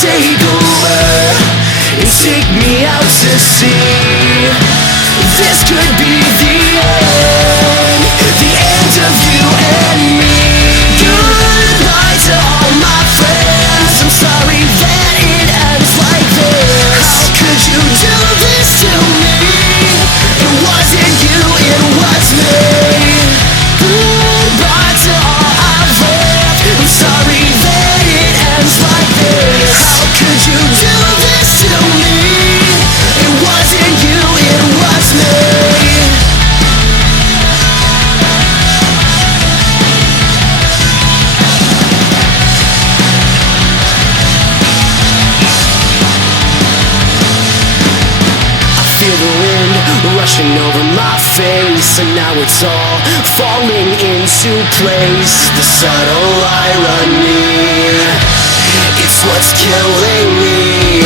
take over and take me out to sea. This could be the end of you and me. Goodbye to all my friends, I'm sorry that it ends like this. How could you do this to me? It wasn't you, it was me. Goodbye to all I've left, I'm sorry that it ends like this. How could you do this to me? It wasn't you, it was me. Feel the wind rushing over my face, and now it's all falling into place. The subtle irony, it's what's killing me.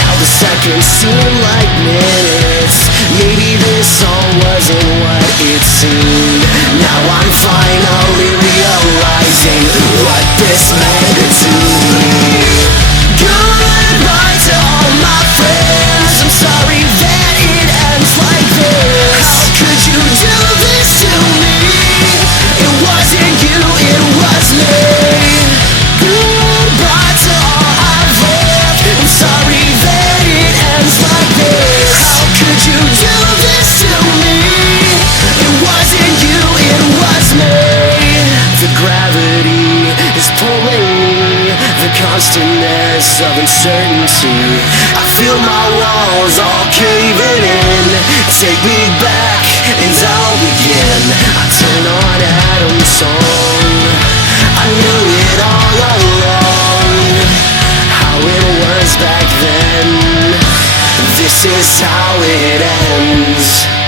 Now the seconds seem like minutes. Maybe this all wasn't what it seemed. Now I'm finally realizing what this meant to me. Goodbye to all my friends, I'm sorry that it ends like this. How could you do this to me? It wasn't you, it was me. Goodbye to all I've left, I'm sorry that it ends like this. How could you do this to me? It wasn't you, it was me. The gravity is pulling me, the constantness of uncertainty. I feel my walls all caving in. Take me back and I'll begin. I turn on Adam's song, I knew it all along, how it was back then. This is how it ends.